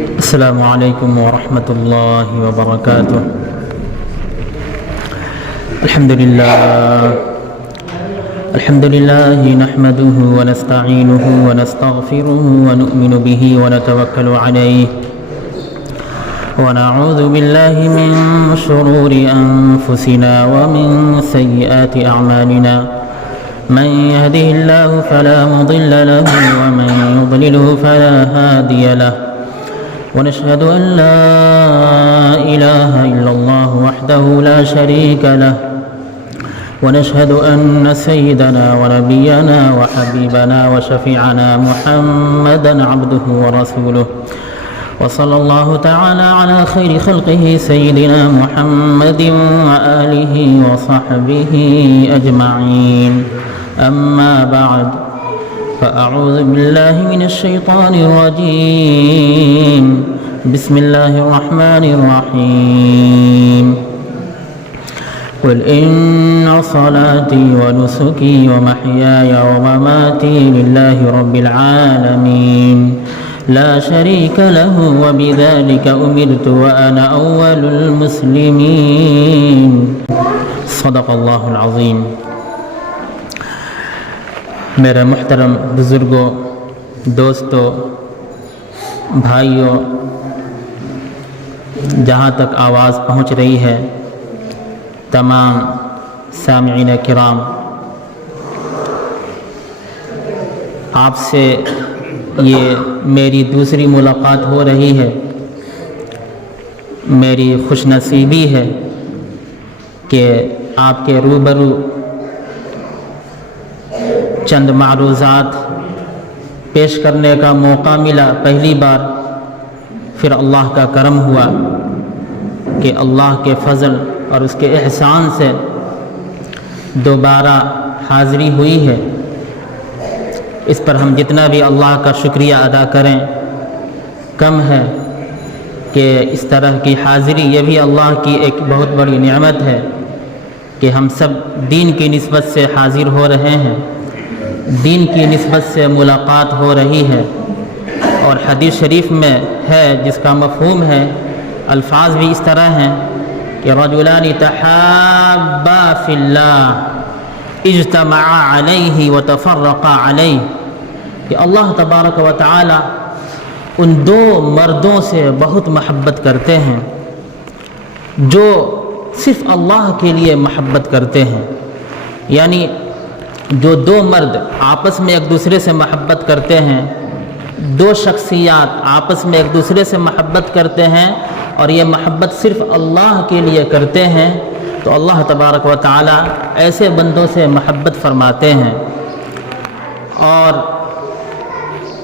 السلام علیکم ورحمۃ اللہ وبرکاتہ۔ الحمد للہ نحمده ونستعینه ونستغفره ونؤمن به ونتوکل علیہ ونعوذ باللہ من شرور انفسنا ومن سیئات اعمالنا، من يهده الله فلا مضل له ومن يضلله فلا هادي له، ونشهد أن لا إله إلا الله وحده لا شريك له، ونشهد أن سيدنا ونبينا وحبيبنا وشفيعنا محمدا عبده ورسوله، وصلى الله تعالى على خير خلقه سيدنا محمد وآله وصحبه أجمعين، أما بعد فأعوذ بالله من الشيطان الرجيم، بسم الله الرحمن الرحيم، قل إن صلاتي ونسكي ومحياي ومماتي لله رب العالمين لا شريك له وبذلك أمرت وأنا أول المسلمين، صدق الله العظيم۔ میرے محترم بزرگوں، دوستوں، بھائیوں، جہاں تک آواز پہنچ رہی ہے، تمام سامعین کرام، آپ سے یہ میری دوسری ملاقات ہو رہی ہے۔ میری خوش نصیبی ہے کہ آپ کے روبرو چند معروضات پیش کرنے کا موقع ملا پہلی بار، پھر اللہ کا کرم ہوا کہ اللہ کے فضل اور اس کے احسان سے دوبارہ حاضری ہوئی ہے۔ اس پر ہم جتنا بھی اللہ کا شکریہ ادا کریں کم ہے کہ اس طرح کی حاضری یہ بھی اللہ کی ایک بہت بڑی نعمت ہے کہ ہم سب دین کی نسبت سے حاضر ہو رہے ہیں، دین کی نسبت سے ملاقات ہو رہی ہے۔ اور حدیث شریف میں ہے جس کا مفہوم ہے، الفاظ بھی اس طرح ہیں کہ رجلان تحابا فی اللہ اجتمعا علیہ وتفرقا علیہ، کہ اللہ تبارک و تعالی ان دو مردوں سے بہت محبت کرتے ہیں جو صرف اللہ کے لیے محبت کرتے ہیں، یعنی جو دو مرد آپس میں ایک دوسرے سے محبت کرتے ہیں، دو شخصیات آپس میں ایک دوسرے سے محبت کرتے ہیں اور یہ محبت صرف اللہ کے لیے کرتے ہیں، تو اللہ تبارک و تعالی ایسے بندوں سے محبت فرماتے ہیں۔ اور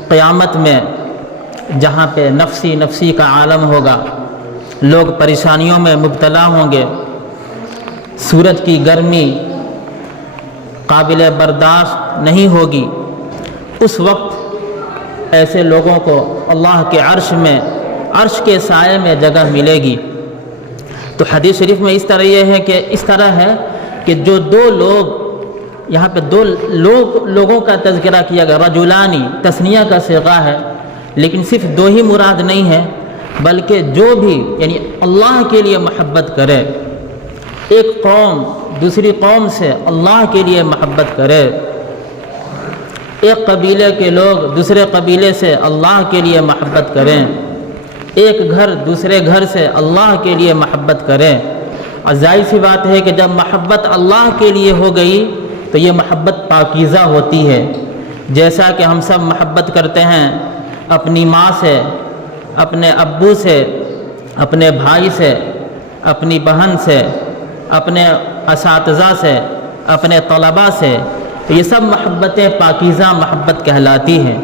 قیامت میں جہاں پہ نفسی نفسی کا عالم ہوگا، لوگ پریشانیوں میں مبتلا ہوں گے، سورج کی گرمی قابل برداشت نہیں ہوگی، اس وقت ایسے لوگوں کو اللہ کے عرش میں، عرش کے سائے میں جگہ ملے گی۔ تو حدیث شریف میں اس طرح یہ ہے کہ اس طرح ہے کہ جو دو لوگ، یہاں پہ دو لوگوں کا تذکرہ کیا گیا، رجلانی تثنیہ کا صیغہ ہے، لیکن صرف دو ہی مراد نہیں ہے، بلکہ جو بھی یعنی اللہ کے لیے محبت کرے، ایک قوم دوسری قوم سے اللہ کے لیے محبت کرے، ایک قبیلے کے لوگ دوسرے قبیلے سے اللہ کے لیے محبت کریں، ایک گھر دوسرے گھر سے اللہ کے لیے محبت کریں۔ اور ظاہر سی بات ہے کہ جب محبت اللہ کے لیے ہو گئی تو یہ محبت پاکیزہ ہوتی ہے، جیسا کہ ہم سب محبت کرتے ہیں اپنی ماں سے، اپنے ابو سے، اپنے بھائی سے، اپنی بہن سے، اپنے اساتذہ سے، اپنے طلباء سے، تو یہ سب محبتیں پاکیزہ محبت کہلاتی ہیں۔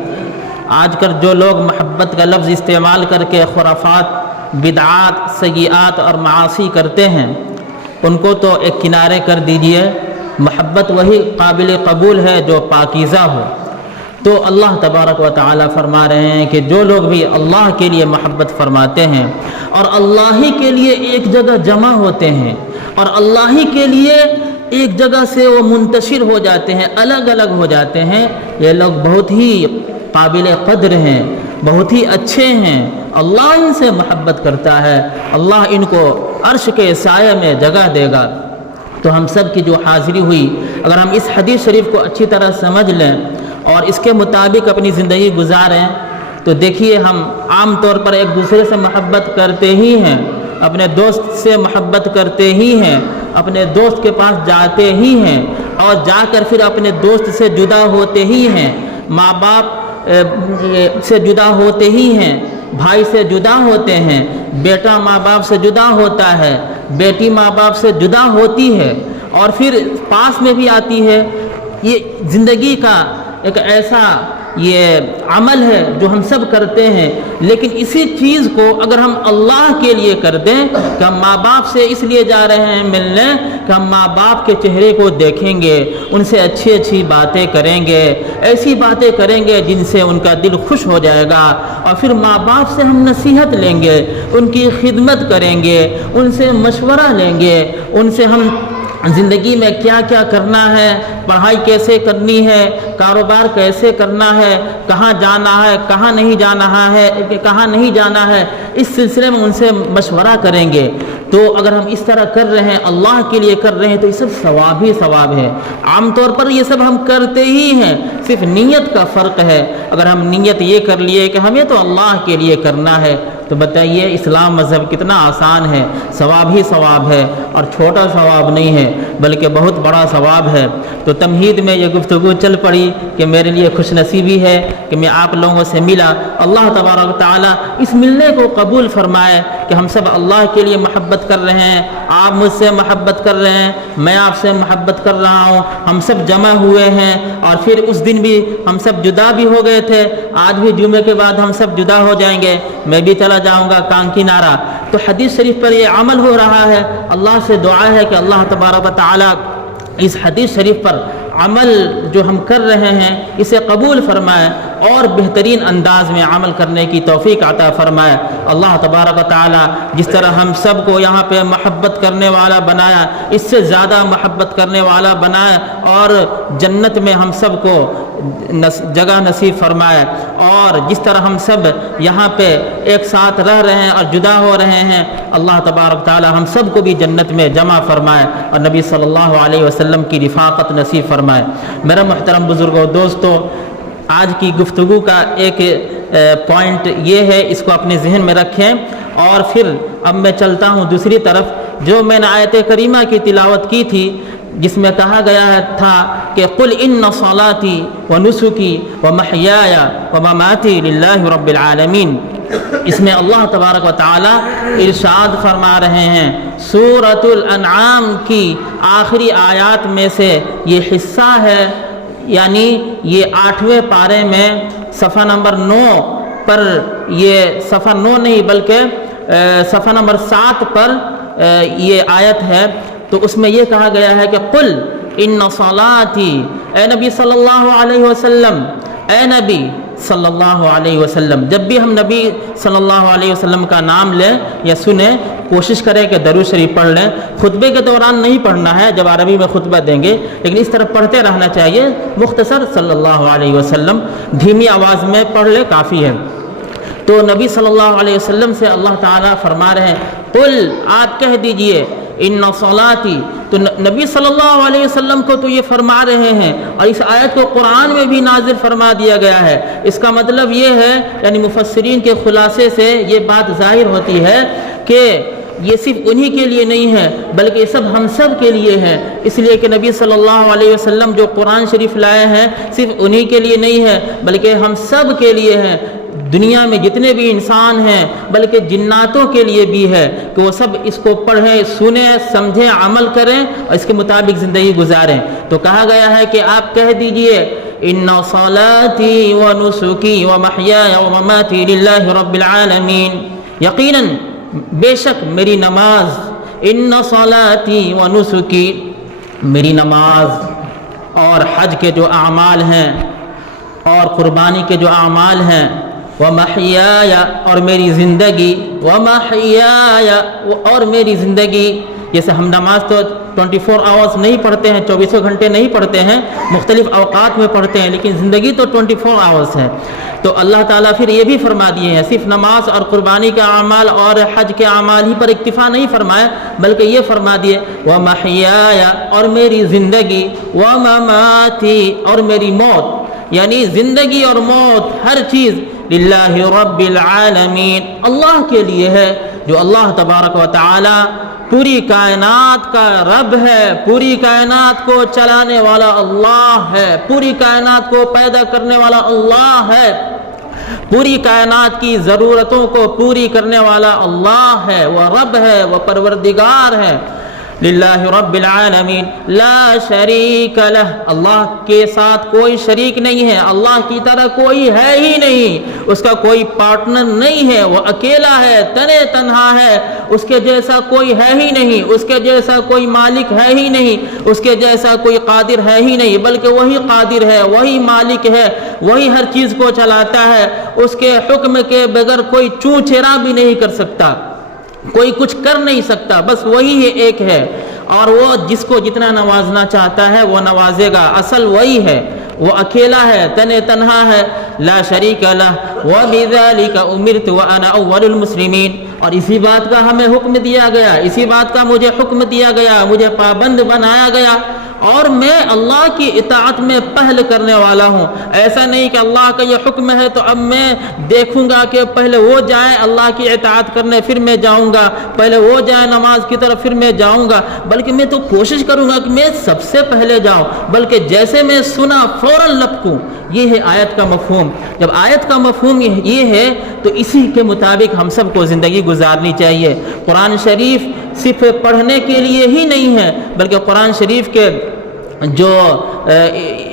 آج کل جو لوگ محبت کا لفظ استعمال کر کے خرافات، بدعات، سیئات اور معاصی کرتے ہیں، ان کو تو ایک کنارے کر دیجئے۔ محبت وہی قابل قبول ہے جو پاکیزہ ہو۔ تو اللہ تبارک و تعالی فرما رہے ہیں کہ جو لوگ بھی اللہ کے لیے محبت فرماتے ہیں اور اللہ ہی کے لیے ایک جگہ جمع ہوتے ہیں اور اللہ ہی کے لیے ایک جگہ سے وہ منتشر ہو جاتے ہیں، الگ الگ ہو جاتے ہیں، یہ لوگ بہت ہی قابل قدر ہیں بہت ہی اچھے ہیں، اللہ ان سے محبت کرتا ہے، اللہ ان کو عرش کے سائے میں جگہ دے گا۔ تو ہم سب کی جو حاضری ہوئی، اگر ہم اس حدیث شریف کو اچھی طرح سمجھ لیں اور اس کے مطابق اپنی زندگی گزاریں تو دیکھیے ہم عام طور پر ایک دوسرے سے محبت کرتے ہی ہیں، اپنے دوست سے محبت کرتے ہی ہیں، اپنے دوست کے پاس جاتے ہی ہیں اور جا کر پھر اپنے دوست سے جدا ہوتے ہی ہیں، ماں باپ سے جدا ہوتے ہی ہیں، بھائی سے جدا ہوتے ہیں، بیٹا ماں باپ سے جدا ہوتا ہے، بیٹی ماں باپ سے جدا ہوتی ہے اور پھر پاس میں بھی آتی ہے۔ یہ زندگی کا ایک ایسا یہ عمل ہے جو ہم سب کرتے ہیں، لیکن اسی چیز کو اگر ہم اللہ کے لیے کر دیں کہ ہم ماں باپ سے اس لیے جا رہے ہیں ملنے کہ ہم ماں باپ کے چہرے کو دیکھیں گے، ان سے اچھی اچھی باتیں کریں گے، ایسی باتیں کریں گے جن سے ان کا دل خوش ہو جائے گا، اور پھر ماں باپ سے ہم نصیحت لیں گے، ان کی خدمت کریں گے، ان سے مشورہ لیں گے، ان سے ہم زندگی میں کیا کیا کرنا ہے، پڑھائی کیسے کرنی ہے، کاروبار کیسے کرنا ہے، کہاں جانا ہے، کہاں نہیں جانا ہے، اس سلسلے میں ان سے مشورہ کریں گے۔ تو اگر ہم اس طرح کر رہے ہیں، اللہ کے لیے کر رہے ہیں، تو یہ سب ثواب ہی ثواب ہے۔ عام طور پر یہ سب ہم کرتے ہی ہیں، صرف نیت کا فرق ہے۔ اگر ہم نیت یہ کر لیے کہ ہمیں تو اللہ کے لیے کرنا ہے، تو بتائیے اسلام مذہب کتنا آسان ہے، ثواب ہی ثواب ہے، اور چھوٹا ثواب نہیں ہے بلکہ بہت بڑا ثواب ہے۔ تو تمہید میں یہ گفتگو چل پڑی کہ میرے لیے خوش نصیبی ہے کہ میں آپ لوگوں سے ملا۔ اللہ تبارک و تعالیٰ اس ملنے کو قبول فرمائے کہ ہم سب اللہ کے لیے محبت کر رہے ہیں، آپ مجھ سے محبت کر رہے ہیں، میں آپ سے محبت کر رہا ہوں، ہم سب جمع ہوئے ہیں، اور پھر اس دن بھی ہم سب جدا بھی ہو گئے تھے، آج بھی جمعے کے بعد ہم سب جدا ہو جائیں گے، میں بھی چلا جاؤں گا کان کنارہ۔ تو حدیث شریف پر یہ عمل ہو رہا ہے۔ اللہ سے دعا ہے کہ اللہ تبارک و تعالیٰ اس حدیث شریف پر عمل جو ہم کر رہے ہیں اسے قبول فرمائے اور بہترین انداز میں عمل کرنے کی توفیق عطا فرمائے۔ اللہ تبارک و تعالیٰ جس طرح ہم سب کو یہاں پہ محبت کرنے والا بنایا، اس سے زیادہ محبت کرنے والا بنائے، اور جنت میں ہم سب کو جگہ نصیب فرمائے، اور جس طرح ہم سب یہاں پہ ایک ساتھ رہ رہے ہیں اور جدا ہو رہے ہیں، اللہ تبارک تعالیٰ ہم سب کو بھی جنت میں جمع فرمائے اور نبی صلی اللہ علیہ وسلم کی رفاقت نصیب فرمائے۔ میرا محترم بزرگوں، دوستو، آج کی گفتگو کا ایک پوائنٹ یہ ہے، اس کو اپنے ذہن میں رکھیں، اور پھر اب میں چلتا ہوں دوسری طرف۔ جو میں نے آیت کریمہ کی تلاوت کی تھی جس میں کہا گیا تھا کہ قل ان صلاتی ونسکی ومحیای ومماتی للہ رب العالمین، اس میں اللہ تبارک و تعالی ارشاد فرما رہے ہیں، سورۃ الانعام کی آخری آیات میں سے یہ حصہ ہے، یعنی یہ 8ویں پارے میں صفحہ نمبر 9 پر، یہ صفحہ 9 نہیں بلکہ صفحہ نمبر 7 پر یہ آیت ہے۔ تو اس میں یہ کہا گیا ہے کہ قل ان صلاتی، اے نبی صلی اللہ علیہ وسلم، اے نبی صلی اللہ علیہ وسلم، جب بھی ہم نبی صلی اللہ علیہ وسلم کا نام لیں یا سنیں، کوشش کریں کہ درود شریف پڑھ لیں۔ خطبے کے دوران نہیں پڑھنا ہے، جب عربی میں خطبہ دیں گے، لیکن اس طرح پڑھتے رہنا چاہیے، مختصر صلی اللہ علیہ وسلم، دھیمی آواز میں پڑھ لے کافی ہے۔ تو نبی صلی اللہ علیہ وسلم سے اللہ تعالیٰ فرما رہے ہیں، قل، آپ کہہ دیجئے، ان صلاتی، تو نبی صلی اللہ علیہ وسلم کو تو یہ فرما رہے ہیں، اور اس آیت کو قرآن میں بھی نازل فرما دیا گیا ہے۔ اس کا مطلب یہ ہے، یعنی مفسرین کے خلاصے سے یہ بات ظاہر ہوتی ہے کہ یہ صرف انہی کے لیے نہیں ہے بلکہ یہ سب ہم سب کے لیے ہے، اس لیے کہ نبی صلی اللہ علیہ وسلم جو قرآن شریف لائے ہیں صرف انہی کے لیے نہیں ہے بلکہ ہم سب کے لیے ہے، دنیا میں جتنے بھی انسان ہیں بلکہ جناتوں کے لیے بھی ہے کہ وہ سب اس کو پڑھیں، سنیں، سمجھیں، عمل کریں اور اس کے مطابق زندگی گزاریں۔ تو کہا گیا ہے کہ آپ کہہ دیجئے، ان صلاتی ونسکی ومحیای ومماتی للہ رب العالمین، یقیناً بے شک میری نماز، ان صلاتی ونسکی، میری نماز اور حج کے جو اعمال ہیں اور قربانی کے جو اعمال ہیں، ومحیای، اور میری زندگی، ومحیای، اور میری زندگی، جیسے ہم نماز تو 24 آورز نہیں پڑھتے ہیں، 24 گھنٹے نہیں پڑھتے ہیں، مختلف اوقات میں پڑھتے ہیں، لیکن زندگی تو 24 آورز ہے۔ تو اللہ تعالیٰ پھر یہ بھی فرما دیے ہیں، صرف نماز اور قربانی کے اعمال اور حج کے اعمال ہی پر اکتفا نہیں فرمایا، بلکہ یہ فرما دیے وَمَحْيَايَ، اور میری زندگی، وَمَمَاتِي، اور میری موت، یعنی زندگی اور موت ہر چیز للہ رب العالمین، اللہ کے لیے ہے، جو اللہ تبارک و تعالی پوری کائنات کا رب ہے، پوری کائنات کو چلانے والا اللہ ہے، پوری کائنات کو پیدا کرنے والا اللہ ہے، پوری کائنات کی ضرورتوں کو پوری کرنے والا اللہ ہے، وہ رب ہے، وہ پروردگار ہے۔ للہ رب العالمین لا شریک لہ، اللہ کے ساتھ کوئی شریک نہیں ہے، اللہ کی طرح کوئی ہے ہی نہیں، اس کا کوئی پارٹنر نہیں ہے، وہ اکیلا ہے، تنے تنہا ہے، اس کے جیسا کوئی ہے ہی نہیں، اس کے جیسا کوئی مالک ہے ہی نہیں، اس کے جیسا کوئی قادر ہے ہی نہیں، بلکہ وہی قادر ہے، وہی مالک ہے، وہی ہر چیز کو چلاتا ہے، اس کے حکم کے بغیر کوئی چوں چرا بھی نہیں کر سکتا، کوئی کچھ کر نہیں سکتا، بس وہی ایک ہے، اور وہ جس کو جتنا نوازنا چاہتا ہے وہ نوازے گا، اصل وہی ہے، وہ اکیلا ہے، تنے تنہا ہے، لا شریک لہ، وَبِذَلِكَ أُمِرْتُ وَأَنَا أَوَّلُ الْمُسْلِمِينَ، اور اسی بات کا ہمیں حکم دیا گیا، اسی بات کا مجھے حکم دیا گیا، مجھے پابند بنایا گیا، اور میں اللہ کی اطاعت میں پہل کرنے والا ہوں۔ ایسا نہیں کہ اللہ کا یہ حکم ہے تو اب میں دیکھوں گا کہ پہلے وہ جائیں اللہ کی اطاعت کرنے پھر میں جاؤں گا، پہلے وہ جائیں نماز کی طرف پھر میں جاؤں گا، بلکہ میں تو کوشش کروں گا کہ میں سب سے پہلے جاؤں، بلکہ جیسے میں سنا فوراً لپکوں۔ یہ ہے آیت کا مفہوم۔ جب آیت کا مفہوم یہ ہے تو اسی کے مطابق ہم سب کو زندگی گزارنی چاہیے۔ قرآن شریف صرف پڑھنے کے لیے ہی نہیں ہے، بلکہ قرآن شریف کے جو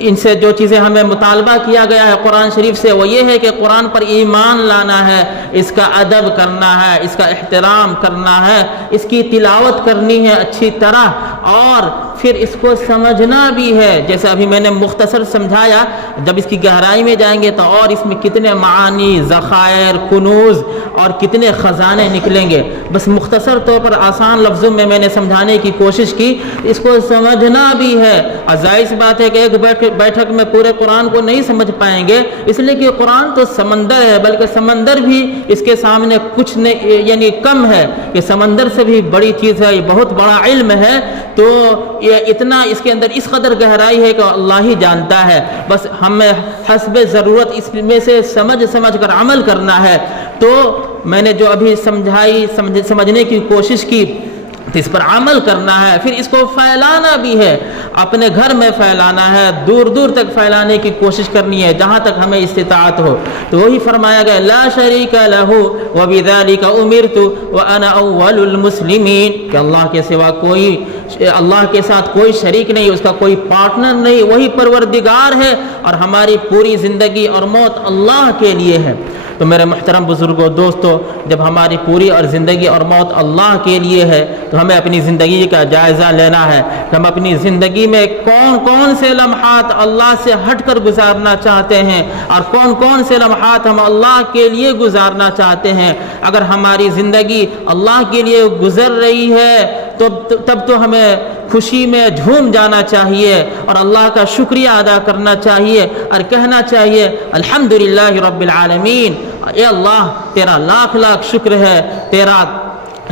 ان سے جو چیزیں ہمیں مطالبہ کیا گیا ہے قرآن شریف سے، وہ یہ ہے کہ قرآن پر ایمان لانا ہے، اس کا ادب کرنا ہے، اس کا احترام کرنا ہے، اس کی تلاوت کرنی ہے اچھی طرح، اور پھر اس کو سمجھنا بھی ہے۔ جیسے ابھی میں نے مختصر سمجھایا، جب اس کی گہرائی میں جائیں گے تو اور اس میں کتنے معانی، ذخائر، کنوز اور کتنے خزانے نکلیں گے۔ بس مختصر طور پر آسان لفظوں میں نے سمجھانے کی کوشش کی، اس کو سمجھنا بھی ہے۔ اور ظاہر سی بات ہے کہ ایک بیٹھک میں پورے قرآن کو نہیں سمجھ پائیں گے، اس لیے کہ قرآن تو سمندر ہے، بلکہ سمندر بھی اس کے سامنے کچھ نہیں، یعنی کم ہے، یہ سمندر سے بھی بڑی چیز ہے، یہ بہت بڑا علم ہے، تو یہ اتنا اس کے اندر اس قدر گہرائی ہے کہ اللہ ہی جانتا ہے۔ بس ہمیں حسب ضرورت اس میں سے سمجھ کر عمل کرنا ہے۔ تو میں نے جو ابھی سمجھنے کی کوشش کی، تو اس پر عمل کرنا ہے، پھر اس کو پھیلانا بھی ہے، اپنے گھر میں پھیلانا ہے، دور دور تک پھیلانے کی کوشش کرنی ہے جہاں تک ہمیں استطاعت ہو۔ تو وہی فرمایا گیا لا شریک لہ وبذلک امرت وانا اول المسلمین، کہ اللہ کے سوا اللہ کے ساتھ کوئی شریک نہیں، اس کا کوئی پارٹنر نہیں، وہی پروردگار ہے، اور ہماری پوری زندگی اور موت اللہ کے لیے ہے۔ تو میرے محترم بزرگوں، دوستو، جب ہماری پوری اور زندگی اور موت اللہ کے لیے ہے تو ہمیں اپنی زندگی کا جائزہ لینا ہے کہ ہم اپنی زندگی میں کون سے لمحات اللہ سے ہٹ کر گزارنا چاہتے ہیں، اور کون سے لمحات ہم اللہ کے لیے گزارنا چاہتے ہیں۔ اگر ہماری زندگی اللہ کے لیے گزر رہی ہے تب تو ہمیں خوشی میں جھوم جانا چاہیے اور اللہ کا شکریہ ادا کرنا چاہیے اور کہنا چاہیے الحمدللہ رب العالمین، اے اللہ تیرا لاکھ شکر ہے، تیرا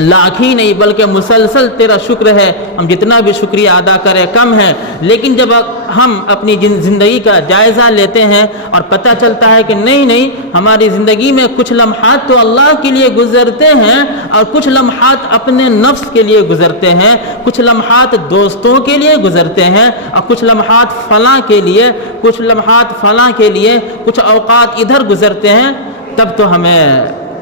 لاکھ ہی نہیں بلکہ مسلسل تیرا شکر ہے، ہم جتنا بھی شکریہ ادا کریں کم ہے۔ لیکن جب ہم اپنی زندگی کا جائزہ لیتے ہیں اور پتہ چلتا ہے کہ نہیں ہماری زندگی میں کچھ لمحات تو اللہ کے لیے گزرتے ہیں اور کچھ لمحات اپنے نفس کے لیے گزرتے ہیں، کچھ لمحات دوستوں کے لیے گزرتے ہیں، اور کچھ لمحات فلاں کے لیے، کچھ لمحات فلاں کے لیے، کچھ اوقات ادھر گزرتے ہیں، تب تو ہمیں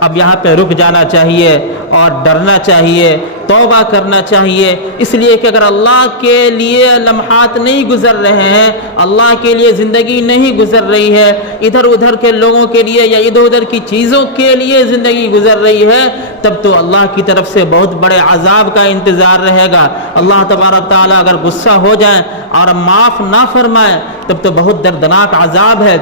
اب یہاں پہ رک جانا چاہیے اور ڈرنا چاہیے، توبہ کرنا چاہیے، اس لیے کہ اگر اللہ کے لیے لمحات نہیں گزر رہے ہیں، اللہ کے لیے زندگی نہیں گزر رہی ہے، ادھر ادھر کے لوگوں کے لیے یا ادھر ادھر کی چیزوں کے لیے زندگی گزر رہی ہے، تب تو اللہ کی طرف سے بہت بڑے عذاب کا انتظار رہے گا۔ اللہ تبارک تعالیٰ اگر غصہ ہو جائیں اور معاف نہ فرمائیں تب تو بہت دردناک عذاب ہے۔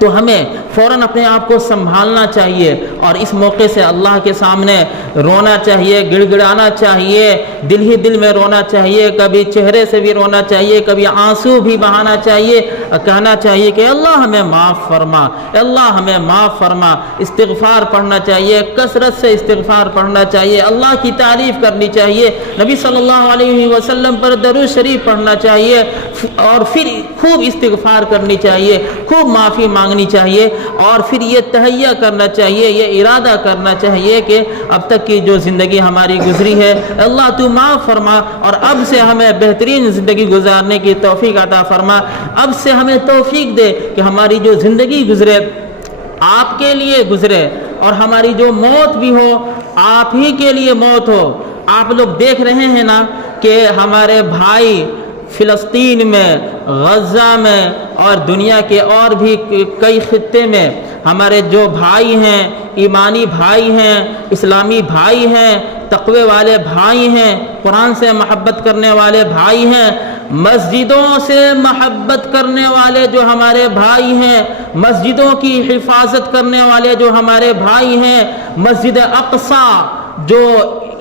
تو ہمیں فوراً اپنے آپ کو سنبھالنا چاہیے اور اس موقع سے اللہ کے سامنے رونا چاہیے، گڑ گڑانا چاہیے، دل ہی دل میں رونا چاہیے، کبھی چہرے سے بھی رونا چاہیے، کبھی آنسو بھی بہانا چاہیے، کہنا چاہیے کہ اللہ ہمیں معاف فرما، اللہ ہمیں معاف فرما۔ استغفار پڑھنا چاہیے، کثرت سے استغفار پڑھنا چاہیے، اللہ کی تعریف کرنی چاہیے، نبی صلی اللہ علیہ وسلم پر درود شریف پڑھنا چاہیے، اور پھر خوب استغفار کرنی چاہیے، خوب معافی مانگنی چاہیے، اور پھر یہ تہیہ کرنا چاہیے، یہ ارادہ کرنا چاہیے کہ اب تک کی جو زندگی ہماری گزری ہے اللہ تو معاف فرما، اور اب سے ہمیں بہترین زندگی گزارنے کی توفیق عطا فرما۔ اب سے ہمیں توفیق دے کہ ہماری جو زندگی گزرے آپ کے لیے گزرے، اور ہماری جو موت بھی ہو آپ ہی کے لیے موت ہو۔ آپ لوگ دیکھ رہے ہیں نا کہ ہمارے بھائی فلسطین میں، غزہ میں، اور دنیا کے اور بھی کئی خطے میں ہمارے جو بھائی ہیں، ایمانی بھائی ہیں، اسلامی بھائی ہیں، تقوی والے بھائی ہیں، قرآن سے محبت کرنے والے بھائی ہیں، مسجدوں سے محبت کرنے والے جو ہمارے بھائی ہیں، مسجدوں کی حفاظت کرنے والے جو ہمارے بھائی ہیں، مسجد اقصی جو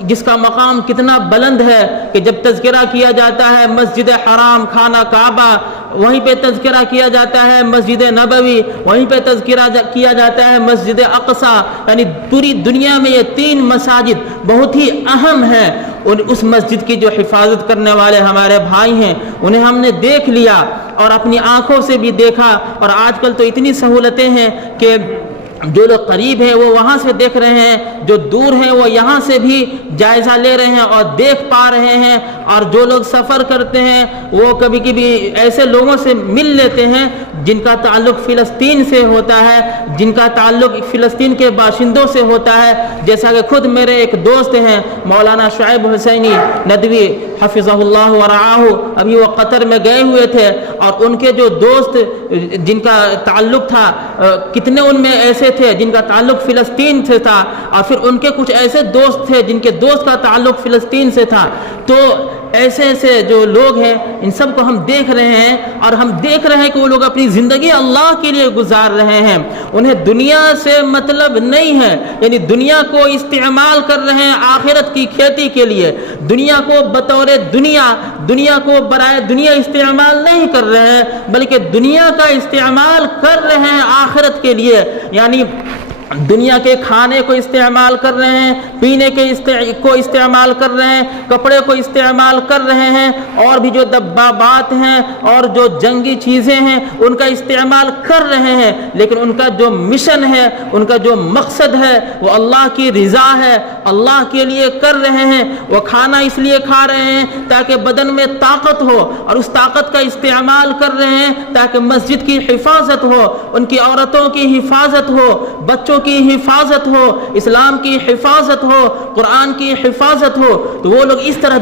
جس کا مقام کتنا بلند ہے کہ جب تذکرہ کیا جاتا ہے مسجد حرام، خانہ کعبہ، وہیں پہ تذکرہ کیا جاتا ہے مسجد نبوی، وہیں پہ تذکرہ کیا جاتا ہے مسجد اقصی، یعنی پوری دنیا میں یہ تین مساجد بہت ہی اہم ہیں، اور اس مسجد کی جو حفاظت کرنے والے ہمارے بھائی ہیں انہیں ہم نے دیکھ لیا اور اپنی آنکھوں سے بھی دیکھا، اور آج کل تو اتنی سہولتیں ہیں کہ جو لوگ قریب ہیں وہ وہاں سے دیکھ رہے ہیں، جو دور ہیں وہ یہاں سے بھی جائزہ لے رہے ہیں اور دیکھ پا رہے ہیں، اور جو لوگ سفر کرتے ہیں وہ کبھی کبھی ایسے لوگوں سے مل لیتے ہیں جن کا تعلق فلسطین سے ہوتا ہے، جن کا تعلق فلسطین کے باشندوں سے ہوتا ہے، جیسا کہ خود میرے ایک دوست ہیں مولانا شعیب حسینی ندوی حفظہ اللہ ورعاہ، ابھی وہ قطر میں گئے ہوئے تھے، اور ان کے جو دوست جن کا تعلق تھا، کتنے ان میں ایسے تھے جن کا تعلق فلسطین سے تھا، اور پھر ان کے کچھ ایسے دوست تھے جن کے دوست کا تعلق فلسطین سے تھا۔ تو ایسے ایسے جو لوگ ہیں ان سب کو ہم دیکھ رہے ہیں، اور ہم دیکھ رہے ہیں کہ وہ لوگ اپنی زندگی اللہ کے لیے گزار رہے ہیں، انہیں دنیا سے مطلب نہیں ہے، یعنی دنیا کو استعمال کر رہے ہیں آخرت کی کھیتی کے لیے، دنیا کو بطور دنیا کو برائے دنیا استعمال نہیں کر رہے ہیں، بلکہ دنیا کا استعمال کر رہے ہیں آخرت کے لیے، یعنی دنیا کے کھانے کو استعمال کر رہے ہیں، پینے کو استعمال کر رہے ہیں، کپڑے کو استعمال کر رہے ہیں، اور بھی جو دبابات ہیں اور جو جنگی چیزیں ہیں ان کا استعمال کر رہے ہیں، لیکن ان کا جو مشن ہے، ان کا جو مقصد ہے وہ اللہ کی رضا ہے، اللہ کے لیے کر رہے ہیں۔ وہ کھانا اس لیے کھا رہے ہیں تاکہ بدن میں طاقت ہو، اور اس طاقت کا استعمال کر رہے ہیں تاکہ مسجد کی حفاظت ہو، ان کی عورتوں کی حفاظت ہو، بچوں کی حفاظت ہو، اسلام کی حفاظت ہو، قرآن کی حفاظت ہو۔ تو وہ لوگ اس طرح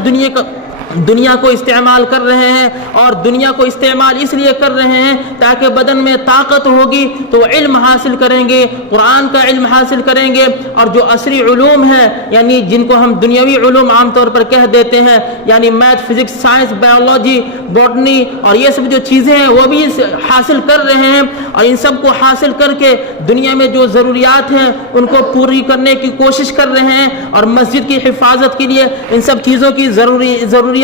دنیا کو استعمال کر رہے ہیں، اور دنیا کو استعمال اس لیے کر رہے ہیں تاکہ بدن میں طاقت ہوگی تو وہ علم حاصل کریں گے، قرآن کا علم حاصل کریں گے، اور جو عصری علوم ہے یعنی جن کو ہم دنیاوی علوم عام طور پر کہہ دیتے ہیں، یعنی math, physics, science, biology, botany, اور یہ سب جو چیزیں ہیں وہ بھی حاصل کر رہے ہیں، اور ان سب کو حاصل کر کے دنیا میں جو ضروریات ہیں ان کو پوری کرنے کی کوشش کر رہے ہیں، اور مسجد کی حفاظت کے لیے ان سب چیزوں کی ضروریات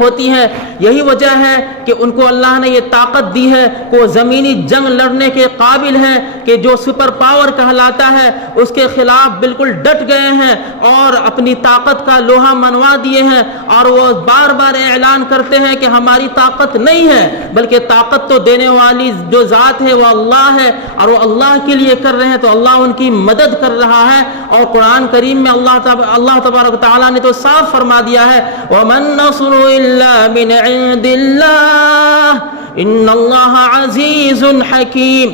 ہوتی ہیں۔ یہی وجہ ہے کہ ان کو اللہ نے یہ طاقت دی ہے کہ وہ زمینی جنگ لڑنے کے قابل ہیں، کہ جو سپر پاور کہلاتا ہے اس کے خلاف بالکل ڈٹ گئے ہیں اور اپنی طاقت کا لوہا منوا دیے ہیں، اور وہ بار بار اعلان کرتے ہیں کہ ہماری طاقت نہیں ہے، بلکہ طاقت تو دینے والی جو ذات ہے وہ اللہ ہے، اور وہ اللہ کے لیے کر رہے ہیں، تو اللہ ان کی مدد کر رہا ہے۔ اور قرآن کریم میں اللہ تبارک و تعالیٰ نے تو صاف فرما دیا ہے وَمَن نَّصْرُ إِلَّا مِنْ عِندِ اللَّهِ إِنَّ اللَّهَ عَزِيزٌ حَكِيمٌ۔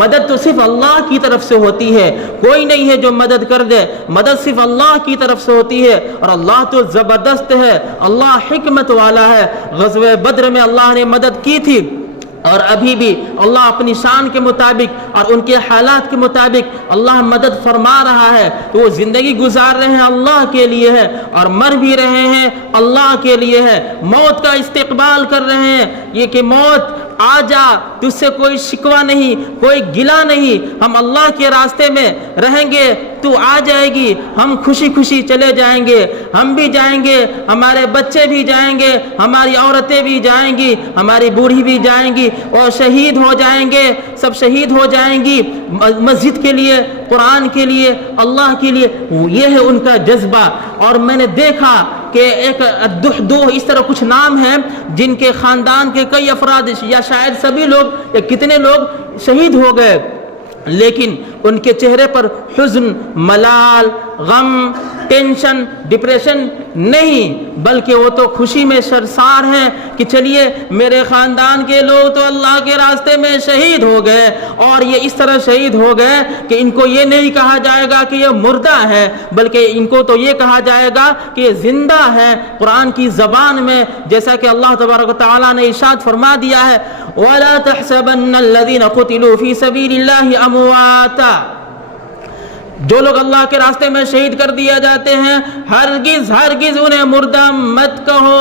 مدد تو صرف اللہ کی طرف سے ہوتی ہے، کوئی نہیں ہے جو مدد کر دے، مدد صرف اللہ کی طرف سے ہوتی ہے، اور اللہ تو زبردست ہے، اللہ حکمت والا ہے۔ غزوہ بدر میں اللہ نے مدد کی تھی، اور ابھی بھی اللہ اپنی شان کے مطابق اور ان کے حالات کے مطابق اللہ مدد فرما رہا ہے۔ تو وہ زندگی گزار رہے ہیں اللہ کے لیے ہے، اور مر بھی رہے ہیں اللہ کے لیے ہے، موت کا استقبال کر رہے ہیں، یہ کہ موت آ جا، تجھ سے کوئی شکوہ نہیں، کوئی گلہ نہیں، ہم اللہ کے راستے میں رہیں گے، تو آ جائے گی، ہم خوشی خوشی چلے جائیں گے، ہم بھی جائیں گے، ہمارے بچے بھی جائیں گے، ہماری عورتیں بھی جائیں گی، ہماری بوڑھی بھی جائیں گی، اور شہید ہو جائیں گے، سب شہید ہو جائیں گی مسجد کے لیے، قرآن کے لیے، اللہ کے لیے۔ یہ ہے ان کا جذبہ۔ اور میں نے دیکھا کہ ایک الدحدوح، اس طرح کچھ نام ہیں جن کے خاندان کے کئی افراد یا شاید سبھی لوگ یا کتنے لوگ شہید ہو گئے، لیکن ان کے چہرے پر حزن، ملال، غم، ٹینشن، ڈپریشن نہیں، بلکہ وہ تو خوشی میں سرشار ہیں کہ چلیے میرے خاندان کے لوگ تو اللہ کے راستے میں شہید ہو گئے، اور یہ اس طرح شہید ہو گئے کہ ان کو یہ نہیں کہا جائے گا کہ یہ مردہ ہے، بلکہ ان کو تو یہ کہا جائے گا کہ یہ زندہ ہے۔ قرآن کی زبان میں جیسا کہ اللہ تبارک و تعالیٰ نے ارشاد فرما دیا ہے، وَلَا تَحْسَبَنَّ الَّذِينَ قُتِلُوا فِي سَبِيلِ اللَّهِ أَمْوَاتًا، جو لوگ اللہ کے راستے میں شہید کر دیا جاتے ہیں ہرگز ہرگز انہیں مردہ مت کہو،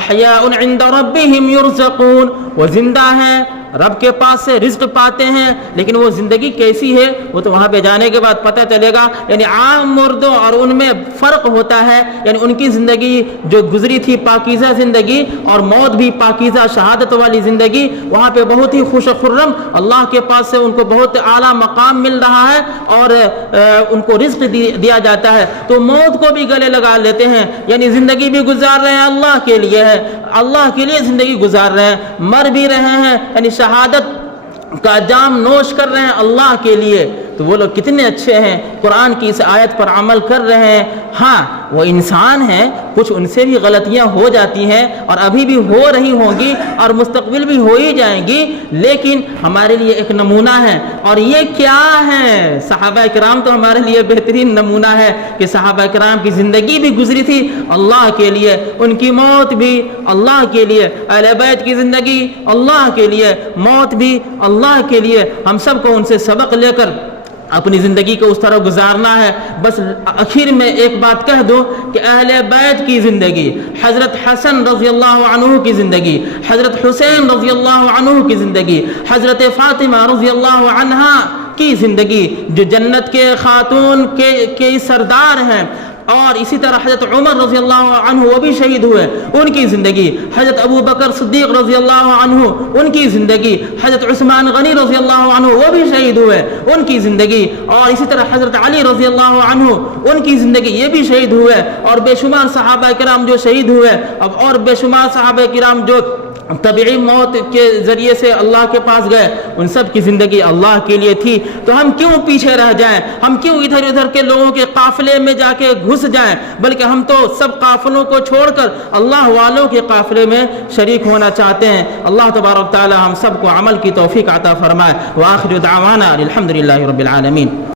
احیاء عند ربهم يرزقون، وہ زندہ ہیں، رب کے پاس سے رزق پاتے ہیں، لیکن وہ زندگی کیسی ہے وہ تو وہاں پہ جانے کے بعد پتہ چلے گا۔ یعنی عام مردوں اور ان میں فرق ہوتا ہے، یعنی ان کی زندگی جو گزری تھی پاکیزہ زندگی، اور موت بھی پاکیزہ شہادت والی زندگی، وہاں پہ بہت ہی خوش و خرم، اللہ کے پاس سے ان کو بہت اعلیٰ مقام مل رہا ہے اور ان کو رزق دیا جاتا ہے، تو موت کو بھی گلے لگا لیتے ہیں، یعنی زندگی بھی گزار رہے ہیں اللہ کے لیے ہے، اللہ کے لیے زندگی گزار رہے ہیں، مر بھی رہے ہیں، یعنی شہادت کا جام نوش کر رہے ہیں اللہ کے لیے۔ تو وہ لوگ کتنے اچھے ہیں، قرآن کی اس آیت پر عمل کر رہے ہیں۔ ہاں وہ انسان ہیں، کچھ ان سے بھی غلطیاں ہو جاتی ہیں اور ابھی بھی ہو رہی ہوں گی اور مستقبل بھی ہو ہی جائیں گی، لیکن ہمارے لیے ایک نمونہ ہے۔ اور یہ کیا ہے؟ صحابہ کرام تو ہمارے لیے بہترین نمونہ ہے کہ صحابہ کرام کی زندگی بھی گزری تھی اللہ کے لیے، ان کی موت بھی اللہ کے لیے، اہل بیت کی زندگی اللہ کے لیے، موت بھی اللہ کے لیے۔ ہم سب کو ان سے سبق لے کر اپنی زندگی کو اس طرح گزارنا ہے۔ بس آخر میں ایک بات کہہ دو کہ اہل بیت کی زندگی، حضرت حسن رضی اللہ عنہ کی زندگی، حضرت حسین رضی اللہ عنہ کی زندگی، حضرت فاطمہ رضی اللہ عنہا کی زندگی جو جنت کے خاتون کے سردار ہیں، اور اسی طرح حضرت عمر رضی اللہ عنہ وہ بھی شہید ہوئے، ان کی زندگی، حضرت ابو بکر صدیق رضی اللہ عنہ ان کی زندگی، حضرت عثمان غنی رضی اللہ عنہ وہ بھی شہید ہوئے، ان کی زندگی، اور اسی طرح حضرت علی رضی اللہ عنہ ان کی زندگی، یہ بھی شہید ہوئے، اور بے شمار صحابہ کرام جو شہید ہوئے، اور بے شمار صحابہ کرام جو طبعی موت کے ذریعے سے اللہ کے پاس گئے، ان سب کی زندگی اللہ کے لیے تھی۔ تو ہم کیوں پیچھے رہ جائیں، ہم کیوں ادھر ادھر کے لوگوں کے قافلے میں جا کے گھس جائیں، بلکہ ہم تو سب قافلوں کو چھوڑ کر اللہ والوں کے قافلے میں شریک ہونا چاہتے ہیں۔ اللہ تبارک تعالی ہم سب کو عمل کی توفیق عطا فرمائے۔ وآخر دعوانا الحمدللہ رب العالمین۔